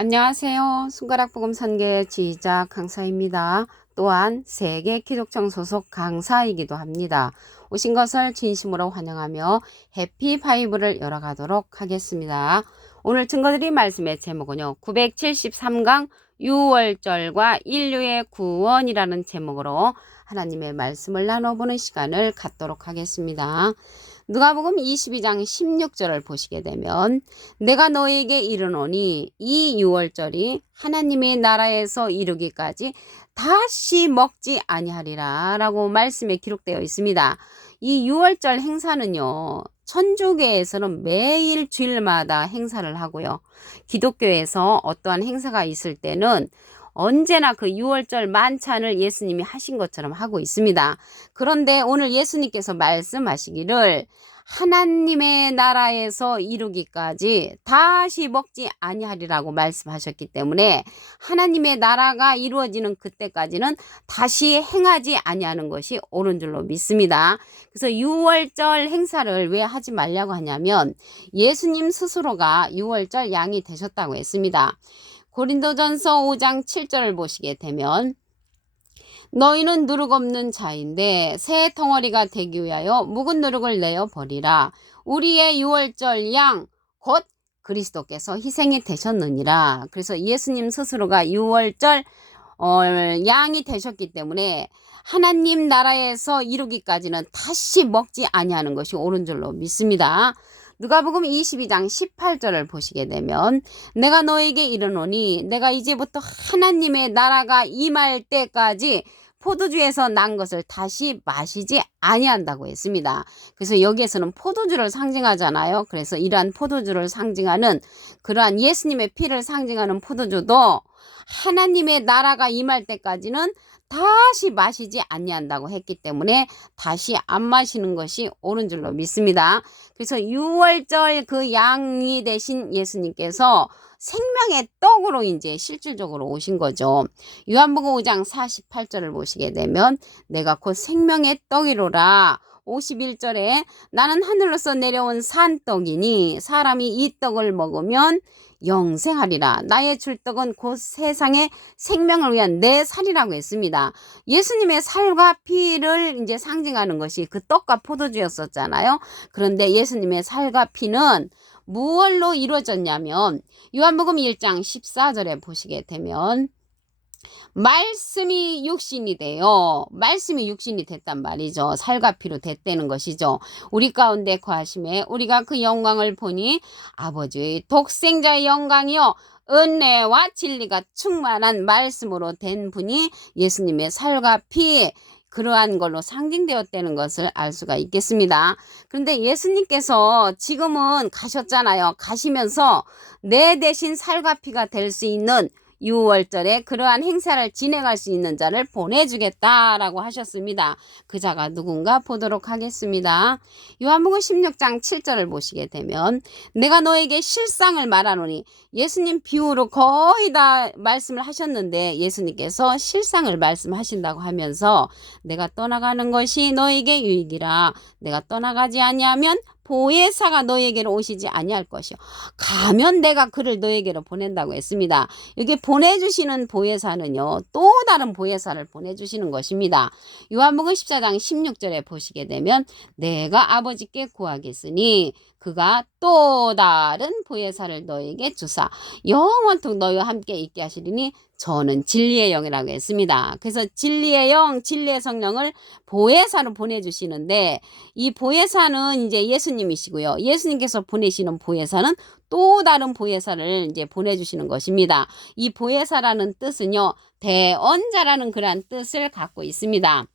안녕하세요. 손가락복음 선계 지휘자 강사입니다. 또한 세계 기독청 소속 강사이기도 합니다. 오신 것을 진심으로 환영하며 해피파이브를 열어가도록 하겠습니다. 오늘 증거드린 말씀의 제목은요. 973강 6월절과 인류의 구원이라는 제목으로 하나님의 말씀을 나눠보는 시간을 갖도록 하겠습니다. 누가복음 22장 16절을 보시게 되면 내가 너에게 이르노니 이 유월절이 하나님의 나라에서 이루기까지 다시 먹지 아니하리라 라고 말씀에 기록되어 있습니다. 이 유월절 행사는요. 천주교에서는 매일 주일마다 행사를 하고요. 기독교에서 어떠한 행사가 있을 때는 언제나 그 6월절 만찬을 예수님이 하신 것처럼 하고 있습니다. 그런데 오늘 예수님께서 말씀하시기를 하나님의 나라에서 이루기까지 다시 먹지 아니하리라고 말씀하셨기 때문에 하나님의 나라가 이루어지는 그때까지는 다시 행하지 아니하는 것이 옳은 줄로 믿습니다. 그래서 6월절 행사를 왜 하지 말라고 하냐면 예수님 스스로가 6월절 양이 되셨다고 했습니다. 고린도전서 5장 7절을 보시게 되면 너희는 누룩 없는 자인데 새 덩어리가 되기 위하여 묵은 누룩을 내어 버리라. 우리의 유월절 양 곧 그리스도께서 희생이 되셨느니라. 그래서 예수님 스스로가 유월절 양이 되셨기 때문에 하나님 나라에서 이루기까지는 다시 먹지 아니하는 것이 옳은 줄로 믿습니다. 누가복음 22장 18절을 보시게 되면 내가 너에게 이르노니 내가 이제부터 하나님의 나라가 임할 때까지 포도주에서 난 것을 다시 마시지 아니한다고 했습니다. 그래서 여기에서는 포도주를 상징하잖아요. 그래서 이러한 포도주를 상징하는 그러한 예수님의 피를 상징하는 포도주도 하나님의 나라가 임할 때까지는 다시 마시지 아니한다고 했기 때문에 다시 안 마시는 것이 옳은 줄로 믿습니다. 그래서 6월절 그 양이 되신 예수님께서 생명의 떡으로 이제 실질적으로 오신 거죠. 요한복음 5장 48절을 보시게 되면 내가 곧 생명의 떡이로라. 51절에 나는 하늘로서 내려온 산떡이니 사람이 이 떡을 먹으면 영생하리라. 나의 줄 떡은 곧 세상의 생명을 위한 내 살이라고 했습니다. 예수님의 살과 피를 이제 상징하는 것이 그 떡과 포도주였었잖아요. 그런데 예수님의 살과 피는 무엇로 이루어졌냐면 요한복음 1장 14절에 보시게 되면 말씀이 육신이 돼요. 말씀이 육신이 됐단 말이죠. 살과 피로 됐다는 것이죠. 우리 가운데 거하심에 우리가 그 영광을 보니 아버지의 독생자의 영광이요 은혜와 진리가 충만한 말씀으로 된 분이 예수님의 살과 피 그러한 걸로 상징되었다는 것을 알 수가 있겠습니다. 그런데 예수님께서 지금은 가셨잖아요. 가시면서 내 대신 살과 피가 될 수 있는 6월절에 그러한 행사를 진행할 수 있는 자를 보내주겠다라고 하셨습니다. 그 자가 누군가 보도록 하겠습니다. 요한복음 16장 7절을 보시게 되면 내가 너에게 실상을 말하노니 예수님 비유로 거의 다 말씀을 하셨는데 예수님께서 실상을 말씀하신다고 하면서 내가 떠나가는 것이 너에게 유익이라. 내가 떠나가지 아니하면 보혜사가 너에게로 오시지 아니할 것이요. 가면 내가 그를 너에게로 보낸다고 했습니다. 여기 보내주시는 보혜사는요. 또 다른 보혜사를 보내주시는 것입니다. 요한복음 14장 16절에 보시게 되면 내가 아버지께 구하겠으니 그가 또 다른 보혜사를 너에게 주사 영원토록 너희와 함께 있게 하시리니 저는 진리의 영이라고 했습니다. 그래서 진리의 영, 진리의 성령을 보혜사로 보내주시는데 이 보혜사는 이제 예수님이시고요. 예수님께서 보내시는 보혜사는 또 다른 보혜사를 이제 보내주시는 것입니다. 이 보혜사라는 뜻은요, 대언자라는 그러한 뜻을 갖고 있습니다.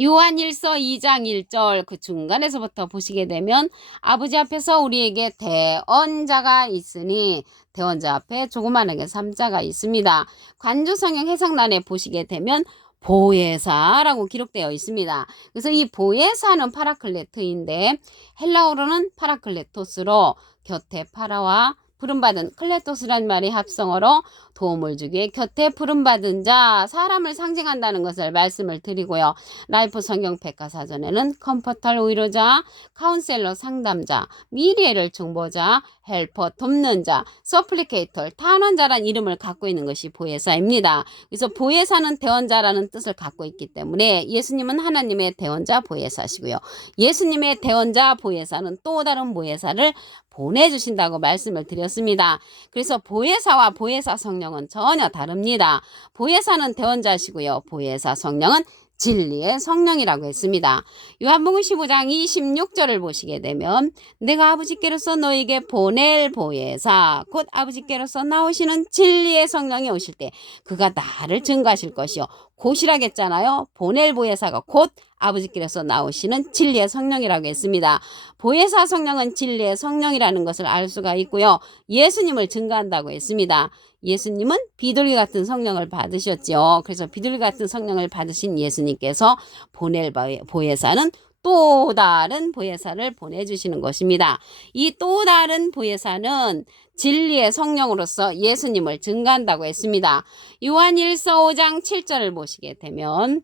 요한일서 2장 1절 그 중간에서부터 보시게 되면 아버지 앞에서 우리에게 대언자가 있으니 대언자 앞에 조그만하게 3자가 있습니다. 관조성경 해석란에 보시게 되면 보혜사라고 기록되어 있습니다. 그래서 이 보혜사는 파라클레트인데 헬라어로는 파라클레토스로 곁에 파라와 부름받은 클레토스란 말이 합성어로 도움을 주기에 곁에 부름받은 자, 사람을 상징한다는 것을 말씀을 드리고요. 라이프 성경 백과사전에는 컴포털 위로자, 카운셀러 상담자, 미래를 정보자, 헬퍼, 돕는 자, 서플리케이터, 탄원자란 이름을 갖고 있는 것이 보혜사입니다. 그래서 보혜사는 대언자라는 뜻을 갖고 있기 때문에 예수님은 하나님의 대언자 보혜사시고요. 예수님의 대언자 보혜사는 또 다른 보혜사를 보내주신다고 말씀을 드렸습니다. 그래서 보혜사와 보혜사 성령은 전혀 다릅니다. 보혜사는 대언자시고요. 보혜사 성령은 진리의 성령이라고 했습니다. 요한복음 15장 26절을 보시게 되면 내가 아버지께로서 너에게 보낼 보혜사 곧 아버지께로서 나오시는 진리의 성령이 오실 때 그가 나를 증거하실 것이요. 곧이라겠잖아요. 보낼 보혜사가 곧 아버지께로서 나오시는 진리의 성령이라고 했습니다. 보혜사 성령은 진리의 성령이라는 것을 알 수가 있고요. 예수님을 증거한다고 했습니다. 예수님은 비둘기 같은 성령을 받으셨죠. 그래서 비둘기 같은 성령을 받으신 예수님께서 보낼 보혜사는 또 다른 보혜사를 보내주시는 것입니다. 이 또 다른 보혜사는 진리의 성령으로서 예수님을 증거한다고 했습니다. 요한일서 5장 7절을 보시게 되면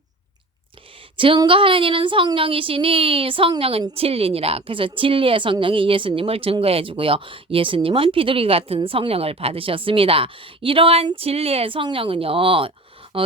증거하는 이는 성령이시니 성령은 진리니라. 그래서 진리의 성령이 예수님을 증거해 주고요. 예수님은 비둘기 같은 성령을 받으셨습니다. 이러한 진리의 성령은요.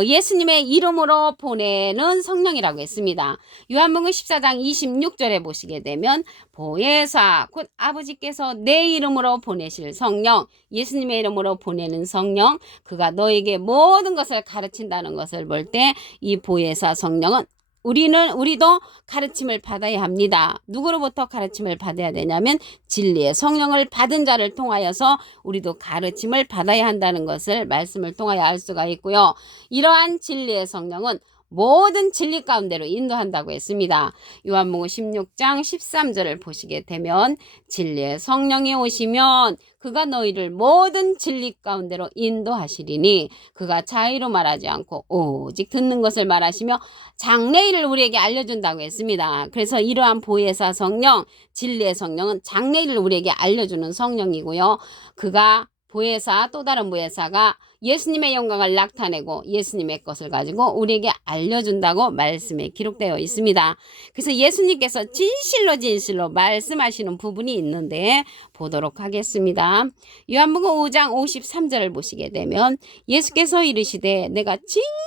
예수님의 이름으로 보내는 성령이라고 했습니다. 요한복음 14장 26절에 보시게 되면 보혜사 곧 아버지께서 내 이름으로 보내실 성령, 예수님의 이름으로 보내는 성령, 그가 너에게 모든 것을 가르친다는 것을 볼 때 이 보혜사 성령은 우리도 가르침을 받아야 합니다. 누구로부터 가르침을 받아야 되냐면 진리의 성령을 받은 자를 통하여서 우리도 가르침을 받아야 한다는 것을 말씀을 통하여 알 수가 있고요. 이러한 진리의 성령은 모든 진리 가운데로 인도한다고 했습니다. 요한복음 16장 13절을 보시게 되면 진리의 성령이 오시면 그가 너희를 모든 진리 가운데로 인도하시리니 그가 자의로 말하지 않고 오직 듣는 것을 말하시며 장래일을 우리에게 알려준다고 했습니다. 그래서 이러한 보혜사 성령, 진리의 성령은 장래일을 우리에게 알려주는 성령이고요. 그가 보혜사, 또 다른 보혜사가 예수님의 영광을 나타내고 예수님의 것을 가지고 우리에게 알려준다고 말씀에 기록되어 있습니다. 그래서 예수님께서 진실로 말씀하시는 부분이 있는데 보도록 하겠습니다. 요한복음 5장 53절을 보시게 되면 예수께서 이르시되 내가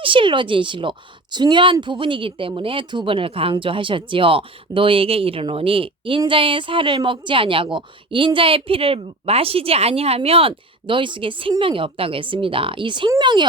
진실로 중요한 부분이기 때문에 두 번을 강조하셨지요. 너에게 이르노니 인자의 살을 먹지 아니하고 인자의 피를 마시지 아니하면 너희 속에 생명이 없다고 했습니다. 이 생명이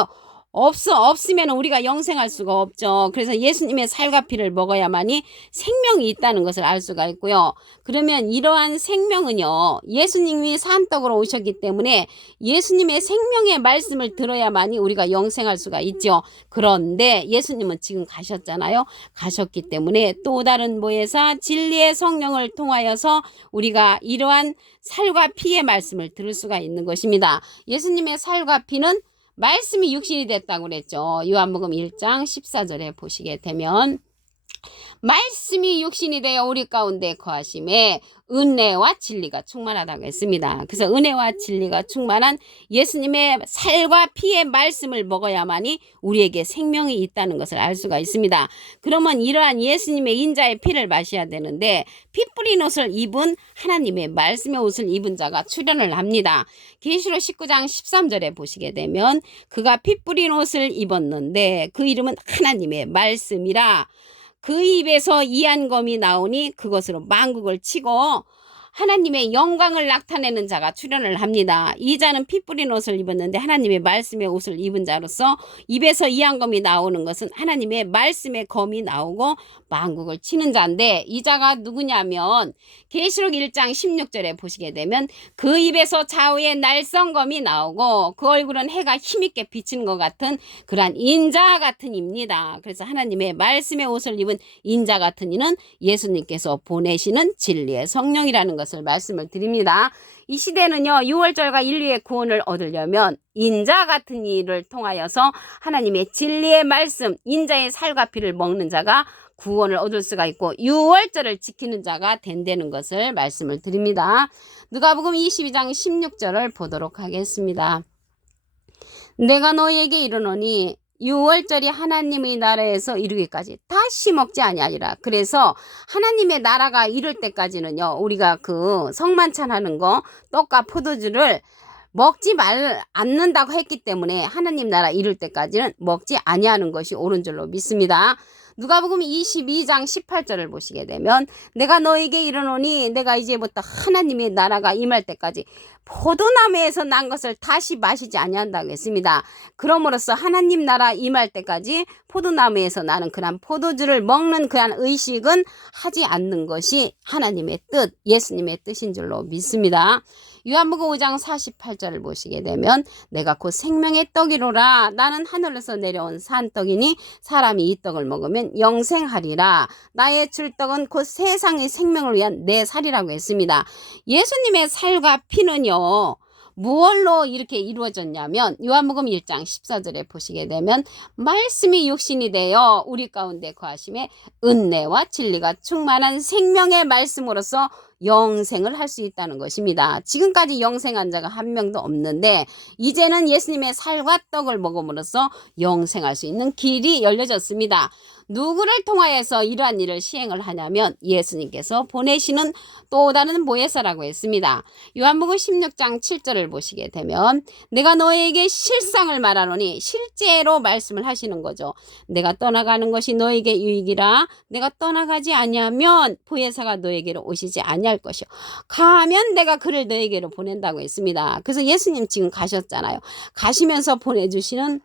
없으면 우리가 영생할 수가 없죠. 그래서 예수님의 살과 피를 먹어야만이 생명이 있다는 것을 알 수가 있고요. 그러면 이러한 생명은요, 예수님이 산떡으로 오셨기 때문에 예수님의 생명의 말씀을 들어야만이 우리가 영생할 수가 있죠. 그런데 예수님은 지금 가셨잖아요. 가셨기 때문에 또 다른 보혜사 진리의 성령을 통하여서 우리가 이러한 살과 피의 말씀을 들을 수가 있는 것입니다. 예수님의 살과 피는 말씀이 육신이 됐다고 그랬죠. 요한복음 1장 14절에 보시게 되면 말씀이 육신이 되어 우리 가운데 거하심에 은혜와 진리가 충만하다고 했습니다. 그래서 은혜와 진리가 충만한 예수님의 살과 피의 말씀을 먹어야만이 우리에게 생명이 있다는 것을 알 수가 있습니다. 그러면 이러한 예수님의 인자의 피를 마셔야 되는데 피 뿌린 옷을 입은 하나님의 말씀의 옷을 입은 자가 출현을 합니다. 계시록 19장 13절에 보시게 되면 그가 피 뿌린 옷을 입었는데 그 이름은 하나님의 말씀이라 그 입에서 이한검이 나오니 그것으로 만국을 치고 하나님의 영광을 나타내는 자가 출현을 합니다. 이 자는 피 뿌린 옷을 입었는데 하나님의 말씀의 옷을 입은 자로서 입에서 이한검이 나오는 것은 하나님의 말씀의 검이 나오고 만국을 치는 자인데 이 자가 누구냐면 계시록 1장 16절에 보시게 되면 그 입에서 좌우의 날성검이 나오고 그 얼굴은 해가 힘있게 비치는 것 같은 그러한 인자 같은 입니다. 그래서 하나님의 말씀의 옷을 입은 인자 같은 이는 예수님께서 보내시는 진리의 성령이라는 것을 말씀을 드립니다. 이 시대는요 6월절과 인류의 구원을 얻으려면 인자 같은 이를 통하여서 하나님의 진리의 말씀 인자의 살과 피를 먹는 자가 구원을 얻을 수가 있고 6월절을 지키는 자가 된다는 것을 말씀을 드립니다. 누가복음 22장 16절을 보도록 하겠습니다. 내가 너희에게 이르노니 유월절이 하나님의 나라에서 이르기까지 다시 먹지 아니하리라. 그래서 하나님의 나라가 이룰 때까지는요, 우리가 그 성만찬 하는 거 떡과 포도주를 먹지 않는다고 했기 때문에 하나님 나라 이룰 때까지는 먹지 아니하는 것이 옳은 줄로 믿습니다. 누가복음 22장 18절을 보시게 되면 내가 너에게 이르노니 내가 이제부터 하나님의 나라가 임할 때까지 포도나무에서 난 것을 다시 마시지 아니한다고 했습니다. 그러므로써 하나님 나라 임할 때까지 포도나무에서 나는 그런 포도주를 먹는 그런 의식은 하지 않는 것이 하나님의 뜻, 예수님의 뜻인 줄로 믿습니다. 요한복음 5장 48절을 보시게 되면 내가 곧 생명의 떡이로라. 나는 하늘에서 내려온 산떡이니 사람이 이 떡을 먹으면 영생하리라. 나의 줄 떡은 곧 세상의 생명을 위한 내 살이라고 했습니다. 예수님의 살과 피는요, 무엇로 이렇게 이루어졌냐면 요한복음 1장 14절에 보시게 되면 말씀이 육신이 되어 우리 가운데 거하심에 은혜와 진리가 충만한 생명의 말씀으로서 영생을 할 수 있다는 것입니다. 지금까지 영생한 자가 한 명도 없는데 이제는 예수님의 살과 떡을 먹음으로써 영생할 수 있는 길이 열려졌습니다. 누구를 통하여서 이러한 일을 시행을 하냐면 예수님께서 보내시는 또 다른 보혜사라고 했습니다. 요한복음 16장 7절을 보시게 되면 내가 너에게 실상을 말하노니 실제로 말씀을 하시는 거죠. 내가 떠나가는 것이 너에게 유익이라. 내가 떠나가지 아니하면 보혜사가 너에게로 오시지 아니할 것이요. 가면 내가 그를 너에게로 보낸다고 했습니다. 그래서 예수님 지금 가셨잖아요. 가시면서 보내주시는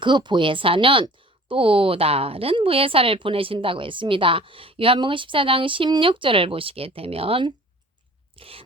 그 보혜사는 또 다른 보혜사를 보내신다고 했습니다. 요한복음 14장 16절을 보시게 되면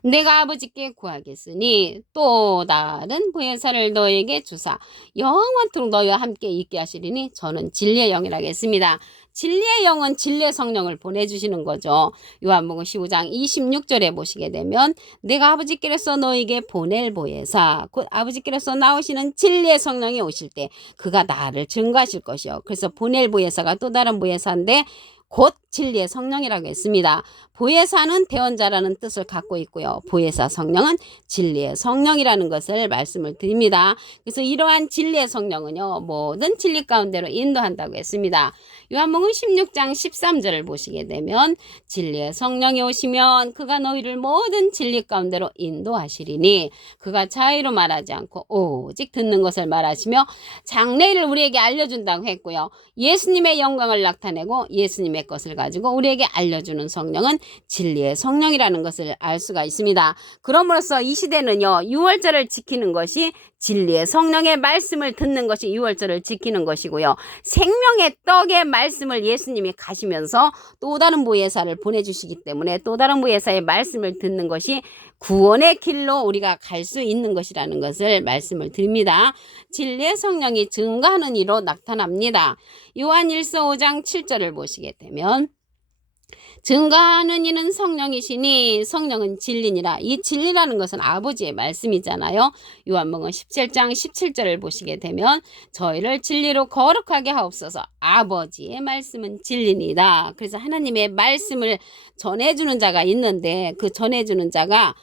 내가 아버지께 구하겠으니 또 다른 보혜사를 너에게 주사 영원토록 너희와 함께 있게 하시리니 저는 진리의 영이라고 했습니다. 진리의 영은 진리의 성령을 보내주시는 거죠. 요한복음 15장 26절에 보시게 되면 내가 아버지께로서 너에게 보낼 보혜사 곧 아버지께로서 나오시는 진리의 성령이 오실 때 그가 나를 증거하실 것이요. 그래서 보낼 보혜사가 또 다른 보혜사인데 곧 진리의 성령이라고 했습니다. 보혜사는 대언자라는 뜻을 갖고 있고요. 보혜사 성령은 진리의 성령이라는 것을 말씀을 드립니다. 그래서 이러한 진리의 성령은요, 모든 진리 가운데로 인도한다고 했습니다. 요한복음 16장 13절을 보시게 되면 진리의 성령이 오시면 그가 너희를 모든 진리 가운데로 인도하시리니 그가 자의로 말하지 않고 오직 듣는 것을 말하시며 장래를 우리에게 알려준다고 했고요. 예수님의 영광을 나타내고 예수님의 것을 가지고 우리에게 알려주는 성령은 진리의 성령이라는 것을 알 수가 있습니다. 그러므로써 이 시대는요, 유월절을 지키는 것이 진리의 성령의 말씀을 듣는 것이 유월절을 지키는 것이고요. 생명의 떡의 말씀을 예수님이 가시면서 또 다른 보혜사를 보내주시기 때문에 또 다른 보혜사의 말씀을 듣는 것이 구원의 길로 우리가 갈 수 있는 것이라는 것을 말씀을 드립니다. 진리의 성령이 증거하는 이로 나타납니다. 요한일서 5장 7절을 보시게 되면 증거하는 이는 성령이시니 성령은 진리니라. 이 진리라는 것은 아버지의 말씀이잖아요. 요한복음 17장 17절을 보시게 되면 저희를 진리로 거룩하게 하옵소서. 아버지의 말씀은 진리니다. 그래서 하나님의 말씀을 전해주는 자가 있는데 그 전해주는 자가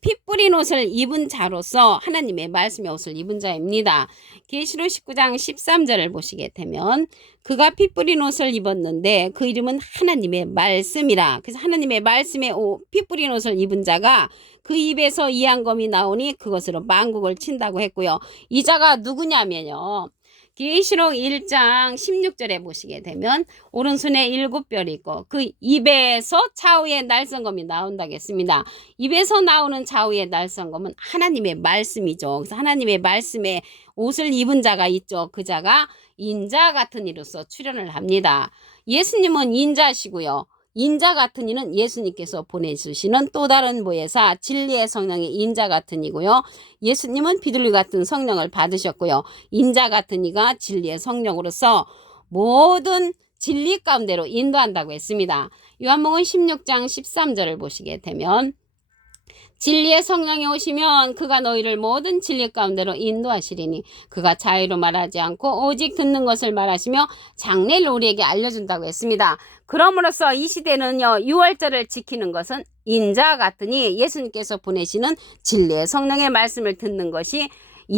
피 뿌린 옷을 입은 자로서 하나님의 말씀의 옷을 입은 자입니다. 계시록 19장 13절을 보시게 되면 그가 피 뿌린 옷을 입었는데 그 이름은 하나님의 말씀이라. 그래서 하나님의 말씀의 피 뿌린 옷을 입은 자가 그 입에서 이한검이 나오니 그것으로 만국을 친다고 했고요. 이 자가 누구냐면요. 계시록 1장 16절에 보시게 되면 오른손에 7뼈이 있고 그 입에서 좌우의 날성검이 나온다고 했습니다. 입에서 나오는 좌우의 날성검은 하나님의 말씀이죠. 그래서 하나님의 말씀에 옷을 입은 자가 있죠. 그 자가 인자 같은 이로서 출현을 합니다. 예수님은 인자시고요. 인자 같은 이는 예수님께서 보내주시는 또 다른 보혜사 진리의 성령의 인자 같은 이고요. 예수님은 비둘기 같은 성령을 받으셨고요. 인자 같은 이가 진리의 성령으로서 모든 진리 가운데로 인도한다고 했습니다. 요한복음 16장 13절을 보시게 되면 진리의 성령이 오시면 그가 너희를 모든 진리 가운데로 인도하시리니 그가 자의로 말하지 않고 오직 듣는 것을 말하시며 장래를 우리에게 알려준다고 했습니다. 그럼으로써 이 시대는요, 유월절을 지키는 것은 인자 같으니 예수님께서 보내시는 진리의 성령의 말씀을 듣는 것이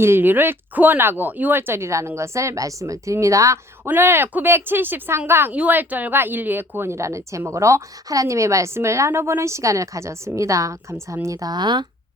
인류를 구원하고 6월절이라는 것을 말씀을 드립니다. 오늘 973강 6월절과 인류의 구원이라는 제목으로 하나님의 말씀을 나눠보는 시간을 가졌습니다. 감사합니다.